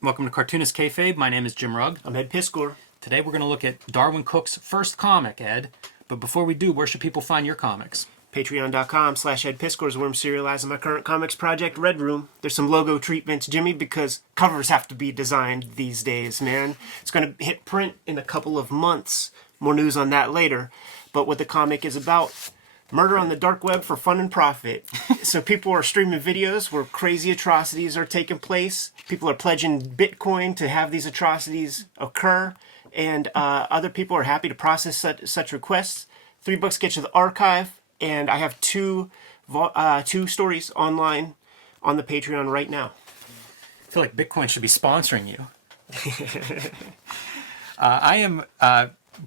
Welcome to Cartoonist Kayfabe. My name is Jim Rugg. I'm Ed Piskor. Today we're going to look at Darwyn Cooke's first comic, Ed. But before we do, where should people find your comics? Patreon.com/Ed Piskor is where I'm serializing my current comics project, Red Room. There's some logo treatments, Jimmy, because covers have to be designed these days, man. It's going to hit print in a couple of months. More news on that later. But what the comic is about, murder on the dark web for fun and profit. So people are streaming videos where crazy atrocities are taking place. People are pledging Bitcoin to have these atrocities occur. And other people are happy to process such requests. $3 gets you the archive. And I have two stories online on the Patreon right now. I feel like Bitcoin should be sponsoring you. I am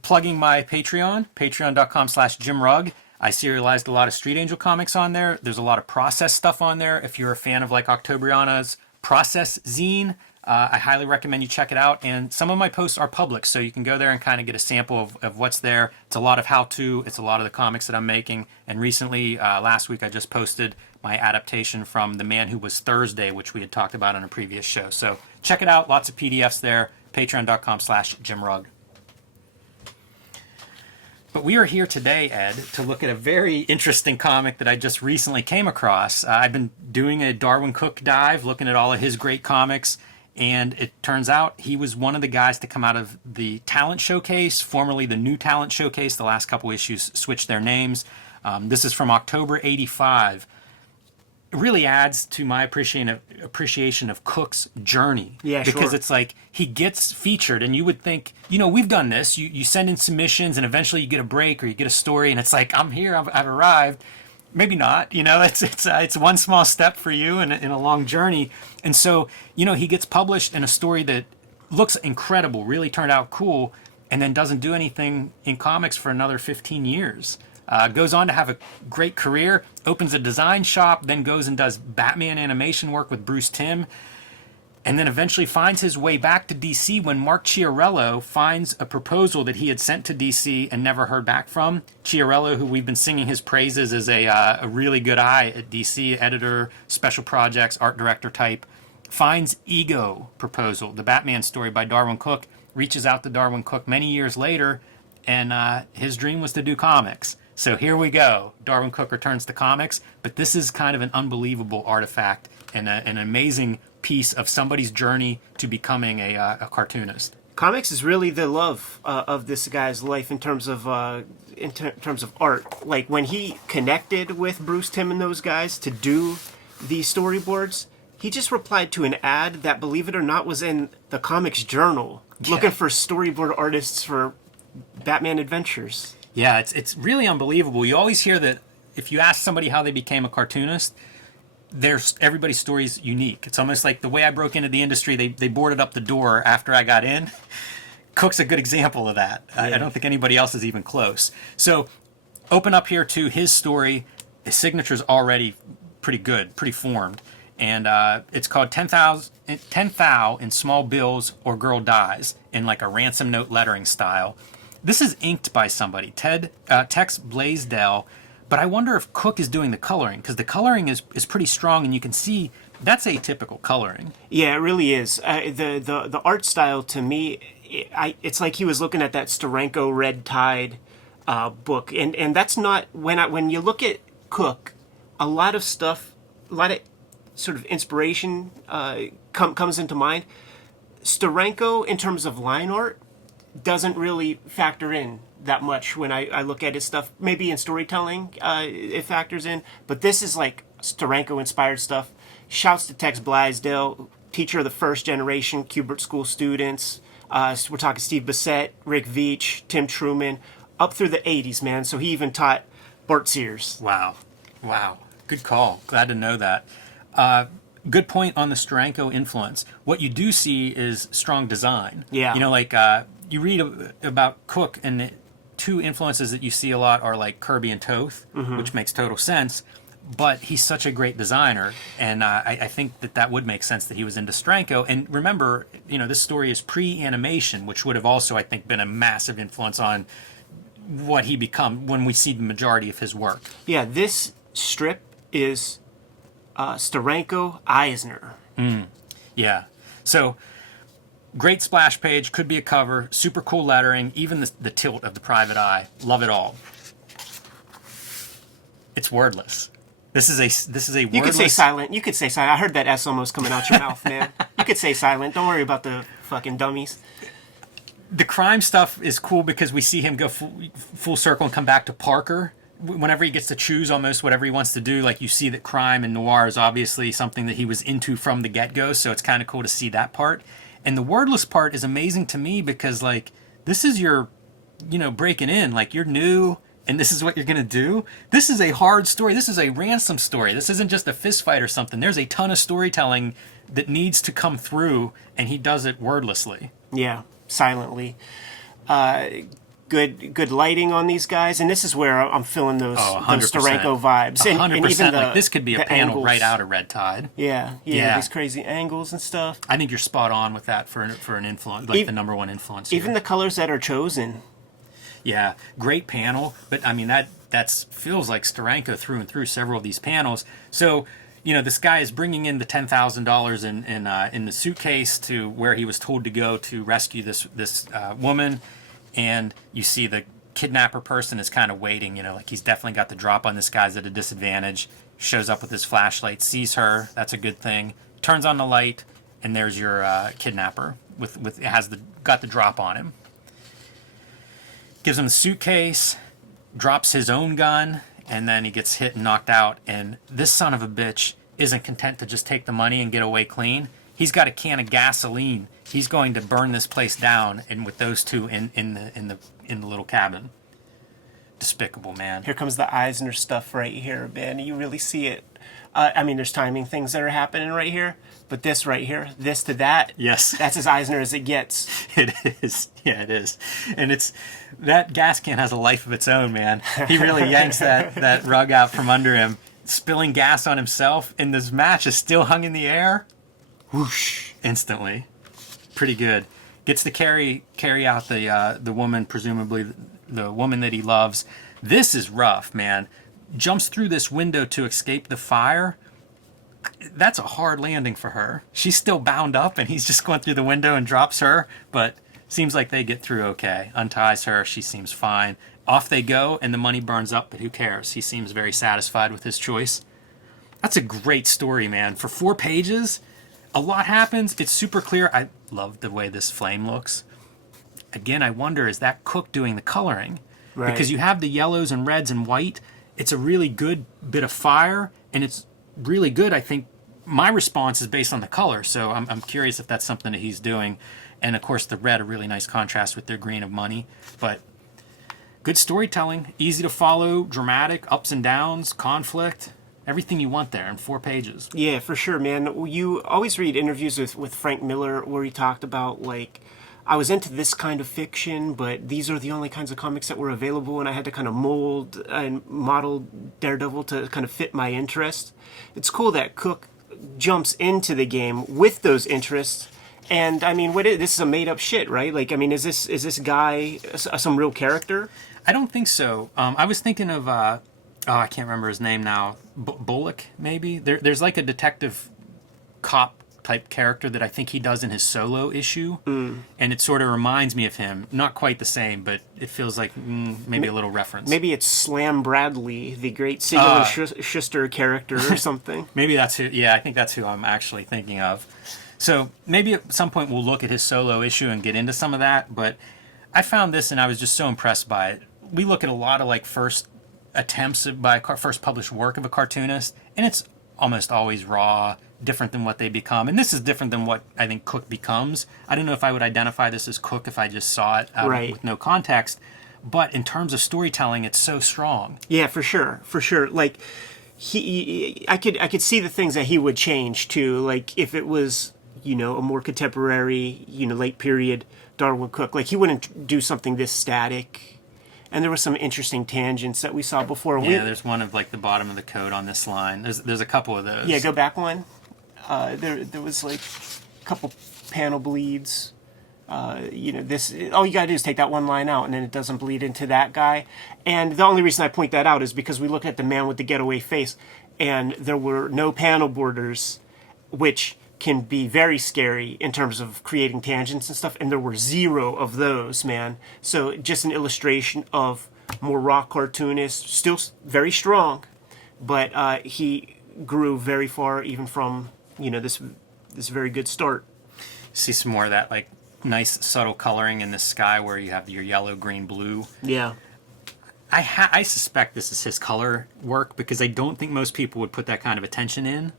plugging my Patreon, patreon.com/JimRugg. I serialized a lot of Street Angel comics on there. There's a lot of process stuff on there. If you're a fan of like Octobriana's Process Zine, I highly recommend you check it out. And some of my posts are public, so you can go there and kind of get a sample of what's there. It's a lot of how-to. It's a lot of the comics that I'm making. And recently, last week, I just posted my adaptation from The Man Who Was Thursday, which we had talked about on a previous show. So check it out. Lots of PDFs there. Patreon.com/JimRugg. But we are here today, Ed, to look at a very interesting comic that I just recently came across. I've been doing a Darwyn Cooke dive, looking at all of his great comics, and it turns out he was one of the guys to come out of the Talent Showcase, formerly the New Talent Showcase. The last couple issues switched their names. This is from October '85. It really adds to my appreciation of Cooke's journey. Yeah, because sure. it's like he gets featured, and you would think, we've done this. You send in submissions, and eventually you get a break or you get a story, and it's like, I'm here, I've arrived. Maybe not. It's one small step for you in a long journey. And so, he gets published in a story that looks incredible, really turned out cool, and then doesn't do anything in comics for another 15 years. Goes on to have a great career, opens a design shop, then goes and does Batman animation work with Bruce Timm, and then eventually finds his way back to DC when Mark Chiarello finds a proposal that he had sent to DC and never heard back from. Chiarello, who we've been singing his praises as a really good eye at DC, editor, special projects, art director type, finds Ego proposal, the Batman story by Darwyn Cooke, reaches out to Darwyn Cooke many years later, and his dream was to do comics. So here we go. Darwyn Cooke returns to comics, but this is kind of an unbelievable artifact and an amazing piece of somebody's journey to becoming a cartoonist. Comics is really the love of this guy's life in terms of art. Like when he connected with Bruce Timm and those guys to do these storyboards, he just replied to an ad that, believe it or not, was in the Comics Journal, looking for storyboard artists for Batman Adventures. Yeah, it's really unbelievable. You always hear that if you ask somebody how they became a cartoonist, everybody's story is unique. It's almost like the way I broke into the industry, they boarded up the door after I got in. Cooke's a good example of that. Yeah. I don't think anybody else is even close. So open up here to his story. His signature's already pretty good, pretty formed. And it's called 10 Thou in Small Bills or Girl Dies in like a ransom note lettering style. This is inked by somebody, Tex Blaisdell, but I wonder if Cooke is doing the coloring, because the coloring is pretty strong, and you can see that's atypical coloring. Yeah, it really is. The art style, to me, it's like he was looking at that Steranko Red Tide book, and that's not, when you look at Cooke, a lot of sort of inspiration comes into mind. Steranko, in terms of line art, doesn't really factor in that much when I look at his stuff. Maybe in storytelling it factors in, but this is like Steranko-inspired stuff. Shouts to Tex Blaisdell, teacher of the first generation Kubert School students. We're talking Steve Bissett, Rick Veitch, Tim Truman, up through the 80s, man. So he even taught Bart Sears. Wow. Good call. Glad to know that. Good point on the Steranko influence. What you do see is strong design. Yeah. You read about Cooke, and the two influences that you see a lot are like Kirby and Toth, which makes total sense. But he's such a great designer, and I think that would make sense that he was into Steranko. And remember, this story is pre-animation, which would have also, I think, been a massive influence on what he become when we see the majority of his work. Yeah, this strip is Steranko Eisner. Yeah. So Great splash page, could be a cover, super cool lettering, even the tilt of the private eye. Love it all. It's wordless. This is a wordless... You could say silent. You could say silent. I heard that S almost coming out your mouth, man. You could say silent. Don't worry about the fucking dummies. The crime stuff is cool because we see him go full circle and come back to Parker. Whenever he gets to choose almost whatever he wants to do, like you see that crime and noir is obviously something that he was into from the get-go, so it's kind of cool to see that part. And the wordless part is amazing to me because, like, this is your, breaking in. Like, you're new, and this is what you're going to do. This is a hard story. This is a ransom story. This isn't just a fist fight or something. There's a ton of storytelling that needs to come through, and he does it wordlessly. Yeah, silently. Good lighting on these guys, and this is where I'm feeling those Steranko vibes. 100%. And even like this could be a panel angles. Right out of Red Tide. Yeah, these crazy angles and stuff. I think you're spot on with that for an influence, like the number one influence here. Even the colors that are chosen. Yeah, great panel, but I mean that feels like Steranko through and through several of these panels. So, this guy is bringing in the $10,000 in the suitcase to where he was told to go to rescue this woman. And you see the kidnapper person is kind of waiting, like he's definitely got the drop on this guy's at a disadvantage. Shows up with his flashlight, sees her. That's a good thing. Turns on the light, and there's your kidnapper got the drop on him. Gives him the suitcase, drops his own gun, and then he gets hit and knocked out. And this son of a bitch isn't content to just take the money and get away clean. He's got a can of gasoline. He's going to burn this place down, and with those two in the little cabin. Despicable, man. Here comes the Eisner stuff right here, man. You really see it. There's timing things that are happening right here, but this right here, this to that, yes, that's as Eisner as it gets. It is. Yeah, it is. And that gas can has a life of its own, man. He really yanks that rug out from under him, spilling gas on himself, and this match is still hung in the air. Whoosh! Instantly. Pretty good. Gets to carry out the woman, presumably the woman that he loves. This is rough, man. Jumps through this window to escape the fire. That's a hard landing for her. She's still bound up, and he's just going through the window and drops her. But seems like they get through okay. Unties her. She seems fine. Off they go, and the money burns up, but who cares? He seems very satisfied with his choice. That's a great story, man. For 4 pages... a lot happens. It's super clear. I love the way this flame looks. Again, I wonder, is that Cooke doing the coloring? Right. Because you have the yellows and reds and white. It's a really good bit of fire, and it's really good. I think my response is based on the color, so I'm curious if that's something that he's doing. And, of course, the red, a really nice contrast with their green of money. But good storytelling, easy to follow, dramatic, ups and downs, conflict. Everything you want there in 4 pages. Yeah, for sure, man. You always read interviews with Frank Miller where he talked about, like, I was into this kind of fiction, but these are the only kinds of comics that were available, and I had to kind of mold and model Daredevil to kind of fit my interest. It's cool that Cooke jumps into the game with those interests. And, this is a made-up shit, right? Like, is this guy some real character? I don't think so. I was thinking of... I can't remember his name now. Bullock, maybe? There's like a detective cop type character that I think he does in his solo issue. And it sort of reminds me of him. Not quite the same, but it feels like maybe a little reference. Maybe it's Slam Bradley, the great Siegel and Schuster character or something. Maybe that's who. Yeah, I think that's who I'm actually thinking of. So maybe at some point we'll look at his solo issue and get into some of that. But I found this and I was just so impressed by it. We look at a lot of like first attempts by first published work of a cartoonist, and it's almost always raw, different than what they become. And this is different than what I think Cooke becomes. I don't know if I would identify this as Cooke if I just saw it with no context. But in terms of storytelling, it's so strong. Yeah, for sure. Like I could see the things that he would change too. Like if it was, a more contemporary, late period Darwyn Cooke, like he wouldn't do something this static. And there were some interesting tangents that we saw before. Yeah, there's one of like the bottom of the code on this line. There's a couple of those. Yeah, go back one. There was like a couple panel bleeds. This all you gotta do is take that one line out, and then it doesn't bleed into that guy. And the only reason I point that out is because we look at the man with the getaway face, and there were no panel borders, which can be very scary in terms of creating tangents and stuff, and there were zero of those, man. So just an illustration of more raw cartoonist, still very strong, but he grew very far even from, this very good start. See some more of that, like, nice subtle coloring in the sky where you have your yellow, green, blue. Yeah. I suspect this is his color work because I don't think most people would put that kind of attention in,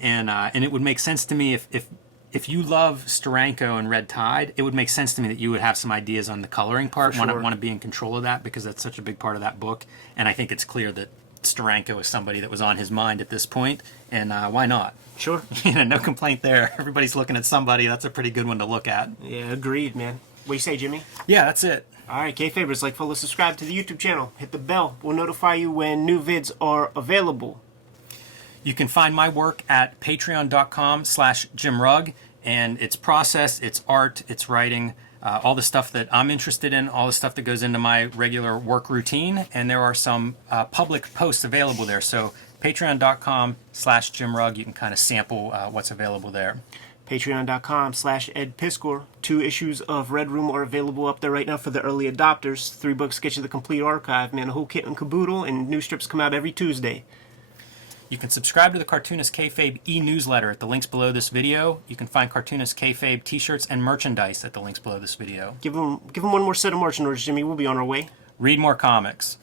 and it would make sense to me if you love Steranko and Red Tide, it would make sense to me that you would have some ideas on the coloring part. For sure. Want to be in control of that because that's such a big part of that book, and I think it's clear that Steranko is somebody that was on his mind at this point, and why not? Sure. No complaint there. Everybody's looking at somebody. That's a pretty good one to look at. Yeah, agreed, man. What do you say, Jimmy? Yeah, that's it. All right, Kayfabers, like, follow, subscribe to the YouTube channel. Hit the bell. We'll notify you when new vids are available. You can find my work at patreon.com/JimRugg, and it's process, it's art, it's writing, all the stuff that I'm interested in, all the stuff that goes into my regular work routine, and there are some public posts available there. So patreon.com/JimRugg, you can kind of sample what's available there. Patreon.com/Ed Piskor. 2 issues of Red Room are available up there right now for the early adopters. 3 books get you the complete archive, man. A whole kit and caboodle, and new strips come out every Tuesday. You can subscribe to the Cartoonist Kayfabe e-newsletter at the links below this video. You can find Cartoonist Kayfabe t-shirts and merchandise at the links below this video. Give them one more set of marching orders, Jimmy. We'll be on our way. Read more comics.